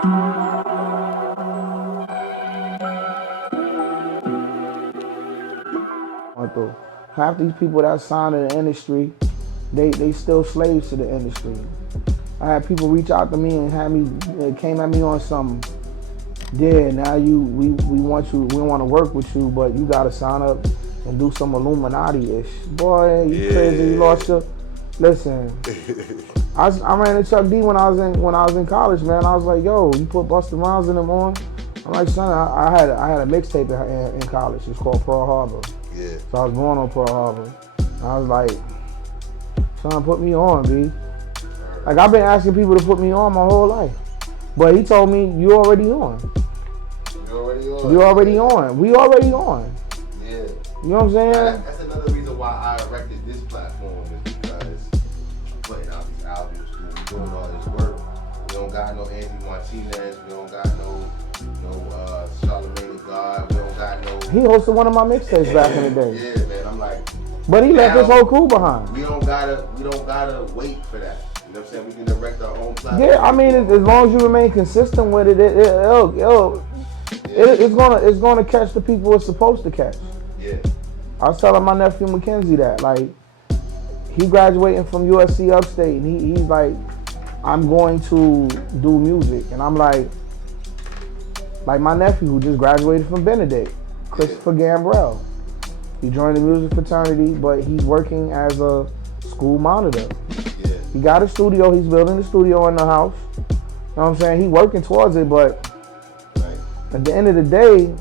Going through. Half these people that sign in the industry, they still slaves to the industry. I had people reach out to me and came at me on something. Yeah, now we want you, we want to work with you, but you gotta sign up and do some Illuminati-ish. Boy, you crazy, you lost your. Listen, I ran into Chuck D when I was in college, man. I was like, yo, you put Busta Rhymes in them on. I'm like, son, I had a mixtape in college. It's called Pearl Harbor. Yeah. So I was born on Pearl Harbor. I was like, son, put me on, B. Like, I've been asking people to put me on my whole life. But he told me, you already on. You already on. You already on. We already on. Yeah. You know what I'm saying? That's another reason why I erected this platform is because I'm putting out these albums, we're doing all this work. We don't got no Anthony Martinez, we don't got no Charlamagne the God, we don't got no. He hosted one of my mixtapes back in the day. Yeah, man. I'm like, but he left his whole crew behind. We don't gotta wait for that. You know what I'm saying? We can erect our own platform. Yeah, I mean, as long as you remain consistent with it, it's gonna catch the people it's supposed to catch. Yeah. I was telling my nephew Mackenzie that, like, he graduating from USC Upstate, and he's like, I'm going to do music, and I'm like my nephew who just graduated from Benedict, Christopher Gambrell. He joined the music fraternity, but he's working as a school monitor. Yeah. He got a studio. He's building a studio in the house. You know what I'm saying? He's working towards it, but at the end of the day,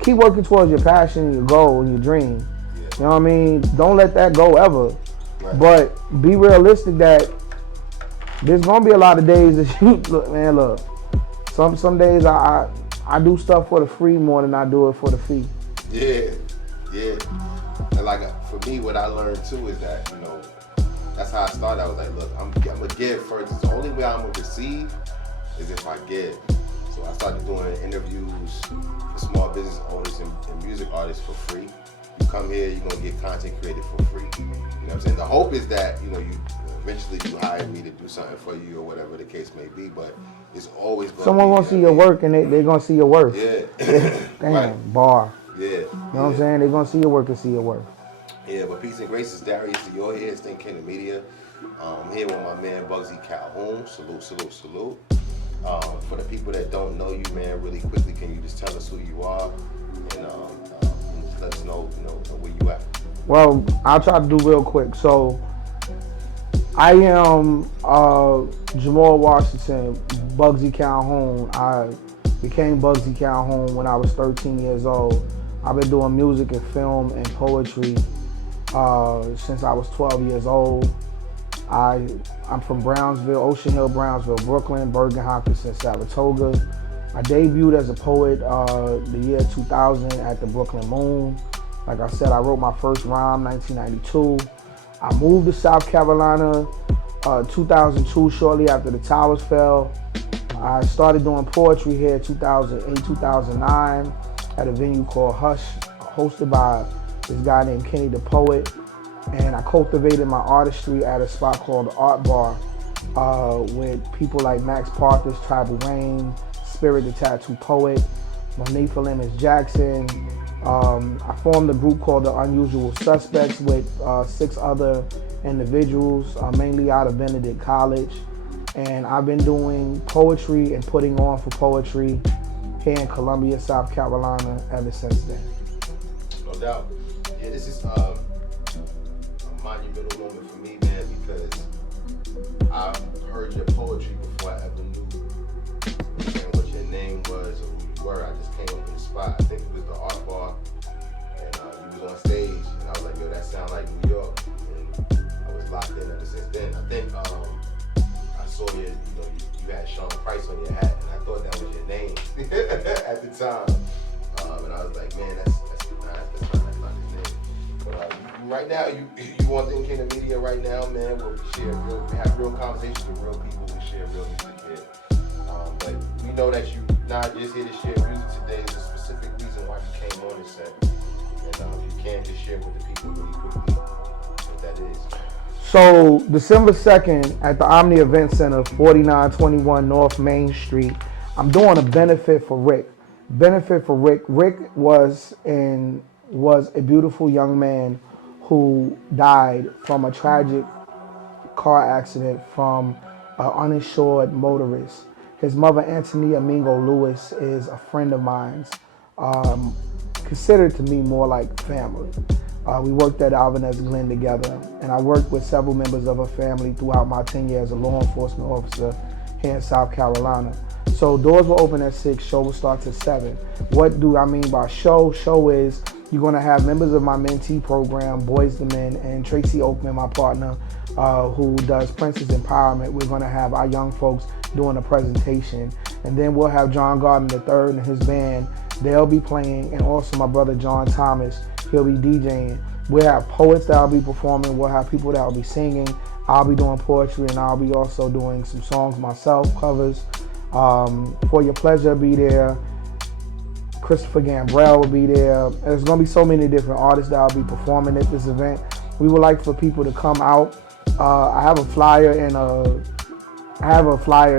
keep working towards your passion, your goal, and your dream. Yeah. You know what I mean? Don't let that go ever. Right. But be realistic that there's gonna be a lot of days that you look. Some days I do stuff for the free more than I do it for the fee. Yeah, yeah. And like for me, what I learned too is that, you know, that's how I started. I was like, look, I'm gonna give first. It's the only way I'm gonna receive is if I give. So I started doing interviews for small business owners and music artists for free. You come here, you're gonna get content created for free. You know what I'm saying? The hope is that, you know, you eventually you hire me to do something for you or whatever the case may be, but it's always gonna someone gonna see your work and they're gonna see your worth. Yeah. Damn, right. Bar. Yeah. You know what I'm saying? They're gonna see your work and see your worth. Yeah, but peace and grace is Darius to your ears, Think King of Media. I'm here with my man Bugsy Calhoun. Salute, salute, salute. For the people that don't know you, man, really quickly, can you just tell us who you are and just let us know, you know, where you at? Well, I'll try to do real quick. So, I am Jamal Washington, Bugsy Calhoun. I became Bugsy Calhoun when I was 13 years old. I've been doing music and film and poetry since I was 12 years old. I'm from Brownsville, Ocean Hill, Brownsville, Brooklyn, Bergen, Hopkinton, Saratoga. I debuted as a poet the year 2000 at the Brooklyn Moon. Like I said, I wrote my first rhyme 1992. I moved to South Carolina 2002, shortly after the towers fell. I started doing poetry here 2008, 2009 at a venue called Hush, hosted by this guy named Kenny the Poet. And I cultivated my artistry at a spot called the Art Bar with people like Max Parthas, Tribal Rain, Spirit the Tattoo Poet, Monifa Lemons Jackson. I formed a group called the Unusual Suspects with 6 other individuals, mainly out of Benedict College. And I've been doing poetry and putting on for poetry here in Columbia, South Carolina ever since then. No doubt. Yeah, this is a monumental moment for me, man, because I heard your poetry before I ever knew what your name was or who you were. I just came up in the spot. I think it was the Art Bar, and you was on stage, and I was like, yo, that sound like New York. And I was locked in ever since then. I think I saw you had Sean Price on your hat, and I thought that was your name at the time. And I was like, man, that's not his name. But right now, you on Think King of Media right now, man. We have real conversations with real people. We share real music here. But we know that you not just here to share music today. There's a specific reason why you came on this set. And you can just share with the people really quickly what that is. So December 2nd at the Omni Event Center, 4921 North Main Street, I'm doing a benefit for Rick. Benefit for Rick. Rick was a beautiful young man who died from a tragic car accident from an uninsured motorist. His mother, Antonia Mingo Lewis, is a friend of mine's, um, considered to me more like family. We worked at Alvarez Glen together, and I worked with several members of her family throughout my tenure as a law enforcement officer here in South Carolina. So doors will open at 6, show will start at 7. What do I mean by show? Show is you're going to have members of my mentee program, Boys to Men, and Tracy Oakman, my partner, who does Princess Empowerment. We're going to have our young folks doing a presentation. And then we'll have John Gardner III and his band. They'll be playing, and also my brother John Thomas, he'll be DJing. We'll have poets that'll be performing. We'll have people that'll be singing. I'll be doing poetry, and I'll be also doing some songs myself, covers. For Your Pleasure be there. Christopher Gambrell will be there. There's going to be so many different artists that will be performing at this event. We would like for people to come out. I have a flyer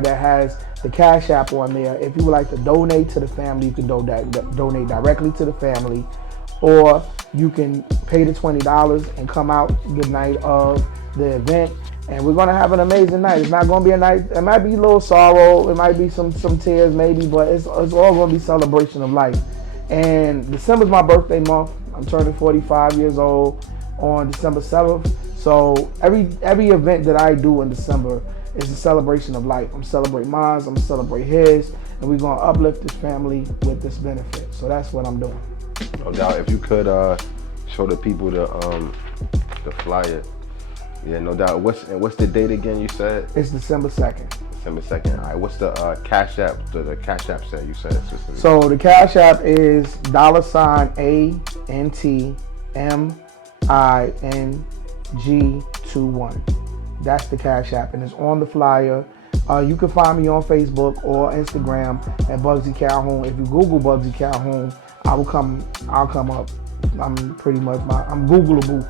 that has the Cash App on there. If you would like to donate to the family, you can donate directly to the family, or you can pay the $20 and come out the night of the event. And we're going to have an amazing night. It's not going to be a night, it might be a little sorrow, it might be some tears maybe, but it's all going to be celebration of life. And December's my birthday month. I'm turning 45 years old on December 7th. So every event that I do in December is a celebration of life. I'm celebrating mine, I'm going to celebrate his, and we're going to uplift this family with this benefit. So that's what I'm doing. No doubt. If you could show the people the flyer. Yeah, no doubt. What's the date again? You said It's December 2nd. December 2nd. All right. What's the Cash App? The Cash App said you said. So the Cash App is $ANTMING21. That's the Cash App, and it's on the flyer. You can find me on Facebook or Instagram at Bugsy Calhoun. If you Google Bugsy Calhoun, I'll come up. I'm pretty much I'm Googleable.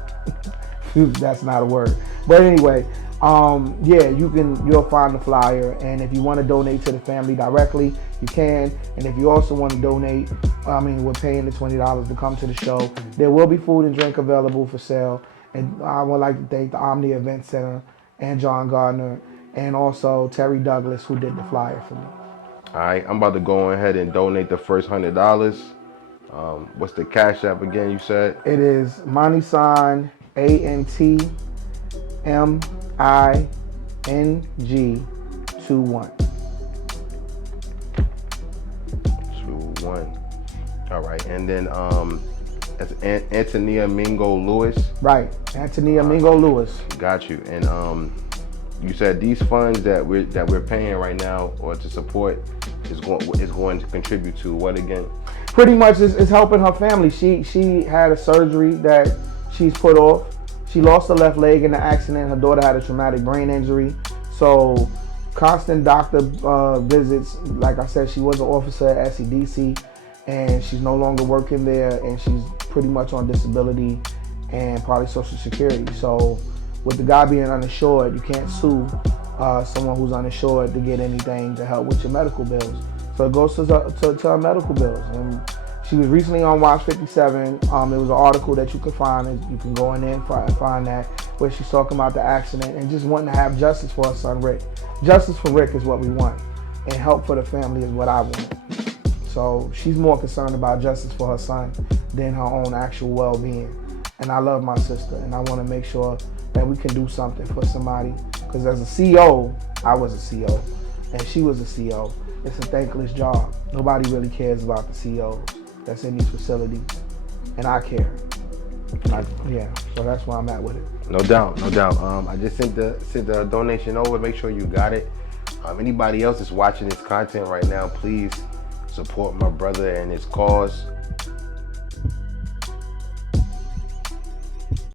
That's not a word, but anyway, yeah, you'll find the flyer, and if you want to donate to the family directly, you can. And if you also want to donate, we're paying the $20 to come to the show. There will be food and drink available for sale, and I would like to thank the Omni Event Center and John Gardner, and also Terry Douglas, who did the flyer for me. All right, I'm about to go ahead and donate the first $100. What's the Cash App again? You said it is $ANTMING21. All right, and then that's Antonia Mingo Lewis. Right, Antonia Mingo Lewis. Got you. And you said these funds that we're paying right now or to support is going to contribute to what again? Pretty much is helping her family. She had a surgery that she's put off. She lost her left leg in the accident. Her daughter had a traumatic brain injury. So constant doctor visits. Like I said, she was an officer at SEDC, and she's no longer working there, and she's pretty much on disability and probably Social Security. So with the guy being uninsured, you can't sue someone who's uninsured to get anything to help with your medical bills. So it goes to her medical bills. And she was recently on Watch 57. There was an article that you can find, and you can go in there and find that, where she's talking about the accident and just wanting to have justice for her son, Rick. Justice for Rick is what we want, and help for the family is what I want. So she's more concerned about justice for her son than her own actual well-being. And I love my sister, and I want to make sure that we can do something for somebody. Because as a CO, I was a CO, and she was a CO. It's a thankless job. Nobody really cares about the COs that's in these facilities, and I care. So that's where I'm at with it. No doubt. I just sent the donation over. Make sure you got it. Anybody else that's watching this content right now, please support my brother and his cause.